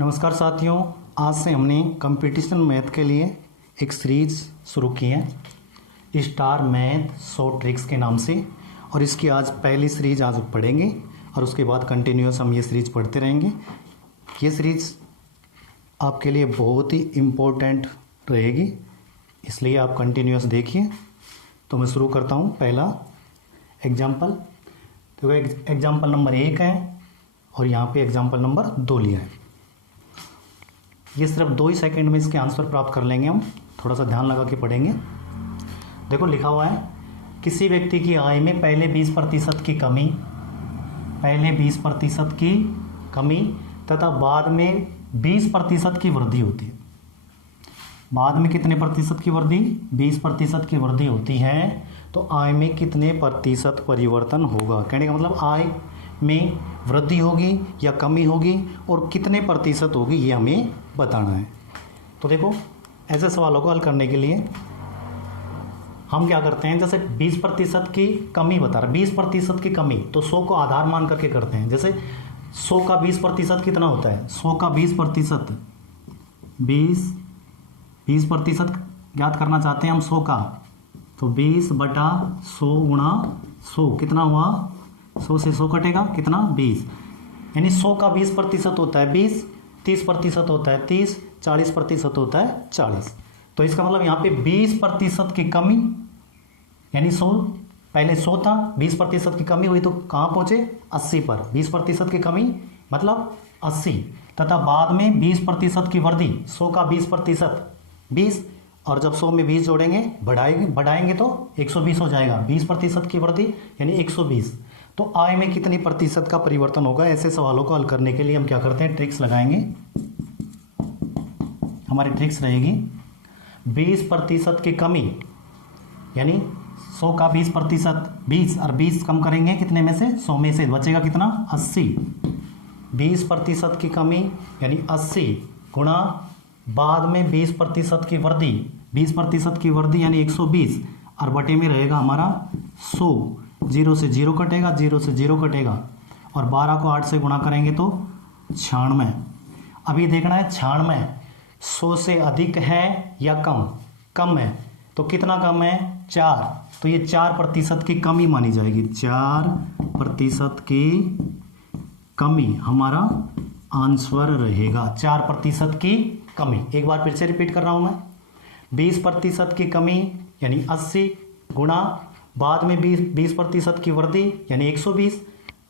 नमस्कार साथियों, आज से हमने कंपटीशन मैथ के लिए एक सीरीज़ शुरू की है स्टार मैथ 100 ट्रिक्स के नाम से। और इसकी आज पहली सीरीज़ आज पढ़ेंगे और उसके बाद कंटिन्यूस हम ये सीरीज़ पढ़ते रहेंगे। ये सीरीज़ आपके लिए बहुत ही इम्पोर्टेंट रहेगी, इसलिए आप कंटिन्यूस देखिए। तो मैं शुरू करता हूँ। पहला एग्जाम्पल, तो एग्जाम्पल नंबर 1 है और यहाँ पे एग्जाम्पल नंबर 2 लिया है। ये सिर्फ 2 ही सेकंड में इसके आंसर प्राप्त कर लेंगे हम, थोड़ा सा ध्यान लगा के पढ़ेंगे। देखो लिखा हुआ है, किसी व्यक्ति की आय में पहले 20% की कमी, पहले 20% की कमी तथा बाद में 20% की वृद्धि होती है। बाद में कितने प्रतिशत की वृद्धि? 20% की वृद्धि होती है। तो आय में कितने प्रतिशत परिवर्तन होगा? कहने का मतलब आय में वृद्धि होगी या कमी होगी और कितने प्रतिशत होगी, ये हमें बताना है। तो देखो ऐसे सवालों को हल करने के लिए हम क्या करते हैं, जैसे 20% की कमी बता रहा, 20% की कमी, तो 100 को आधार मान करके करते हैं। जैसे 100 का 20% कितना होता है? 100 का 20% 20% ज्ञात करना चाहते हैं हम 100 का, तो 20/100 गुणा 100 कितना हुआ? 100 से 100 कटेगा कितना? 20। यानी 100 का 20% होता है 20, 30% होता है 30, 40% होता है 40। तो इसका मतलब यहाँ पे 20% की कमी, यानी 100 पहले 100 था, 20% की कमी हुई तो कहाँ पहुँचे? 80 पर। 20% की कमी मतलब 80, तथा बाद में 20% की वृद्धि। 100 का 20% 20, और जब 100 में 20 जोड़ेंगे बढ़ाएंगे तो 120 हो जाएगा। 20% की वृद्धि यानी 120। तो आय में कितनी प्रतिशत का परिवर्तन होगा? ऐसे सवालों को हल करने के लिए हम क्या करते हैं, ट्रिक्स लगाएंगे। हमारी ट्रिक्स रहेगी 20% की कमी, यानी 100 का 20%, 20 और 20 कम करेंगे कितने में से? 100 में से बचेगा कितना? 80। 20% की कमी यानी 80 गुणा बाद में 20% की वृद्धि, 20% की वृद्धि यानी 120, और बटे में रहेगा हमारा 100। 0 से 0 कटेगा, 0 से 0 कटेगा, और 12 को 8 से गुणा करेंगे तो 96। अभी देखना है 96 100 से अधिक है या कम? कम है, तो कितना कम है? 4। तो ये 4% की कमी मानी जाएगी। 4% की कमी हमारा आंसर रहेगा। 4% की कमी। एक बार फिर से रिपीट कर रहा हूं मैं, 20% की कमी यानी 80 गुणा बाद में 20% की वृद्धि यानी 120,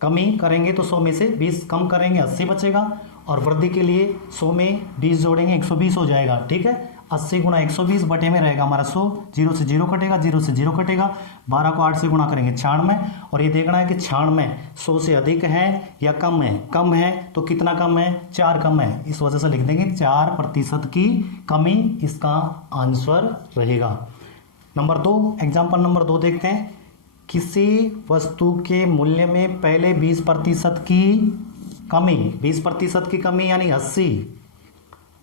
कमी करेंगे तो 100 में से 20 कम करेंगे 80 बचेगा, और वृद्धि के लिए 100 में 20 जोड़ेंगे 120 हो जाएगा। ठीक है, 80 गुणा 120 बटे में रहेगा हमारा 100। 0 से 0 कटेगा, 0 से 0 कटेगा, 12 को 8 से गुणा करेंगे 96। और ये देखना है कि 96 100 से अधिक है या कम है? कम है, तो कितना कम है? 4 कम है, इस वजह से लिख देंगे 4% की कमी इसका आंसर रहेगा। नंबर 2, एग्जाम्पल नंबर 2 देखते हैं। किसी वस्तु के मूल्य में पहले 20% की कमी, 20% की कमी यानी 80,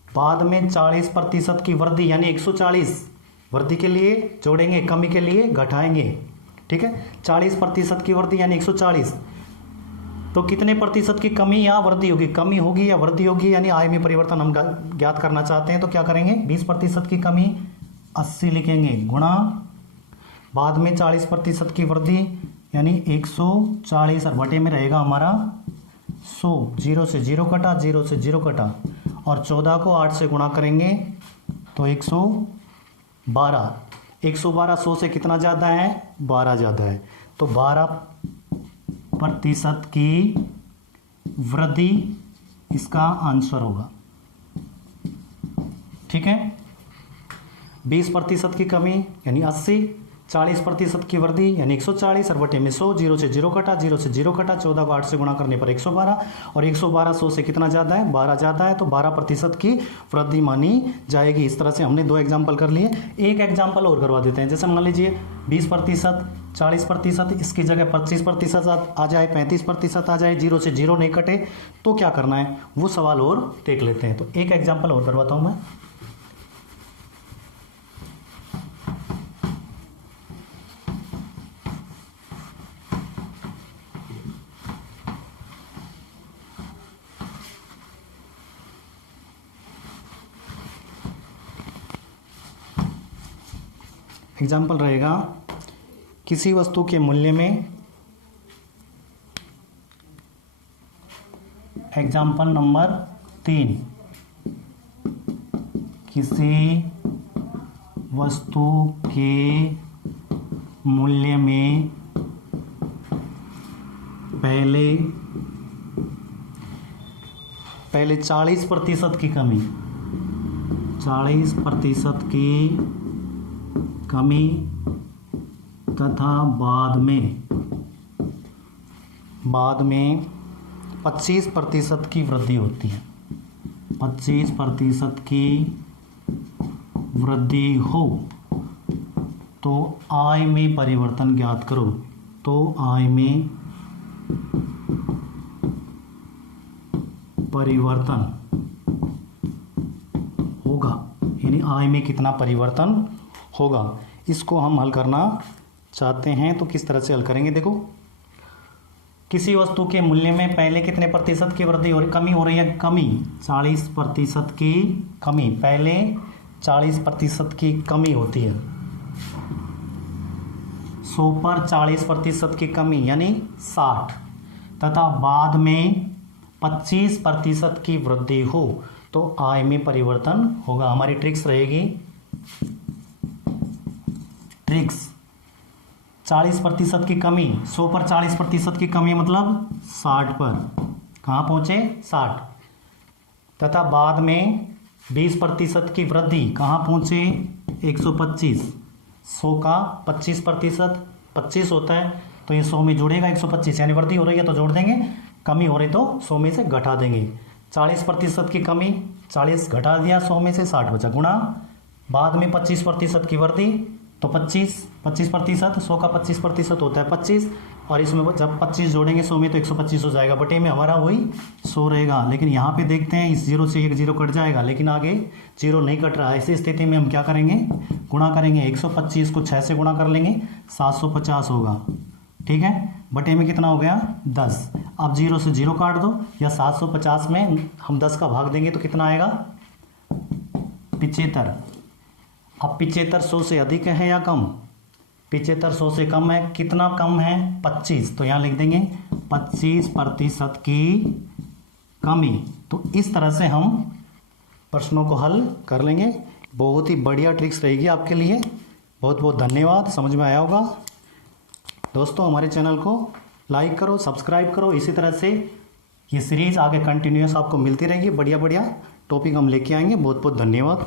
बाद में 40% की वृद्धि यानी 140, वृद्धि के लिए जोड़ेंगे, कमी के लिए घटाएंगे। ठीक है, 40% की वृद्धि यानी 140, तो कितने प्रतिशत की कमी या वृद्धि होगी? कमी होगी या वृद्धि होगी, यानी आय में परिवर्तन हम ज्ञात करना चाहते हैं। तो क्या करेंगे, 20% की कमी 80 लिखेंगे गुणा बाद में 40% की वृद्धि यानी 140, और बटे में रहेगा हमारा 100। 0 से 0 कटा, 0 से 0 कटा, और 14 को 8 से गुणा करेंगे तो 112। 112 100 से कितना ज़्यादा है? 12 ज़्यादा है, तो 12% की वृद्धि इसका आंसर होगा। ठीक है, 20% की कमी यानी 80, 40% की वृद्धि यानी 140, और बटे में 100। 0 से 0 कटा, 0 से 0 कटा, 14 को 8 से गुणा करने पर 112, और 112 100 से कितना ज़्यादा है? 12 ज़्यादा है, तो 12% की वृद्धि मानी जाएगी। इस तरह से हमने 2 एग्जाम्पल कर लिए। एक एग्जाम्पल और करवा देते हैं। जैसे मान लीजिए 20%, 40%, इसकी जगह 25% आ जाए, 35% आ जाए, 0 से 0 नहीं कटे, तो क्या करना है वो सवाल और देख लेते हैं। तो एक एग्जाम्पल और करवाता हूँ मैं। एग्जाम्पल रहेगा किसी वस्तु के मूल्य में, एग्जाम्पल नंबर 3, किसी वस्तु के मूल्य में पहले 40% की कमी, 40% की कमी तथा बाद में 25% की वृद्धि होती है, 25% की वृद्धि हो तो आय में परिवर्तन ज्ञात करो। तो आय में परिवर्तन होगा, यानी आय में कितना परिवर्तन होगा, इसको हम हल करना चाहते हैं। तो किस तरह से हल करेंगे, देखो किसी वस्तु के मूल्य में पहले कितने प्रतिशत की वृद्धि हो रही, कमी हो रही है, कमी 40% की कमी, पहले 40% की कमी होती है, 100 पर 40% की कमी यानी 60, तथा बाद में 25% की वृद्धि हो तो आय में परिवर्तन होगा। हमारी ट्रिक्स रहेगी, ट्रिक्स 40% की कमी, 100 पर 40% की कमी मतलब 60 पर, कहाँ पहुँचे 60, तथा बाद में 20% की वृद्धि, कहाँ पहुँचे 125, 100 का 25%, 25 होता है तो ये 100 में जुड़ेगा 125, यानी वृद्धि हो रही है तो जोड़ देंगे, कमी हो रही तो 100 में से घटा देंगे। 40% की कमी, 40 घटा दिया 100 में से 60 बचा, गुणा बाद में 25% की वृद्धि तो 25%, 100 का 25% होता है 25, और इसमें जब 25 जोड़ेंगे 100 में तो 125 हो जाएगा, बटे में हमारा वही 100 रहेगा। लेकिन यहाँ पे देखते हैं इस जीरो से एक जीरो कट जाएगा, लेकिन आगे जीरो नहीं कट रहा है। ऐसी स्थिति में हम क्या करेंगे, गुणा करेंगे, 125 को 6 से गुणा कर लेंगे, 750 होगा, ठीक है, बटे में कितना हो गया 10। अब जीरो से जीरो काट दो, या 750 में हम 10 का भाग देंगे तो कितना आएगा 75। अब 75 100 से अधिक है या कम, 75 100 से कम है, कितना कम है 25, तो यहाँ लिख देंगे 25% की कमी। तो इस तरह से हम प्रश्नों को हल कर लेंगे। बहुत ही बढ़िया ट्रिक्स रहेगी आपके लिए। बहुत बहुत धन्यवाद, समझ में आया होगा। दोस्तों हमारे चैनल को लाइक करो, सब्सक्राइब करो, इसी तरह से ये सीरीज़ आगे कंटिन्यूस आपको मिलती रहेगी। बढ़िया बढ़िया टॉपिक हम लेके आएंगे। बहुत बहुत धन्यवाद।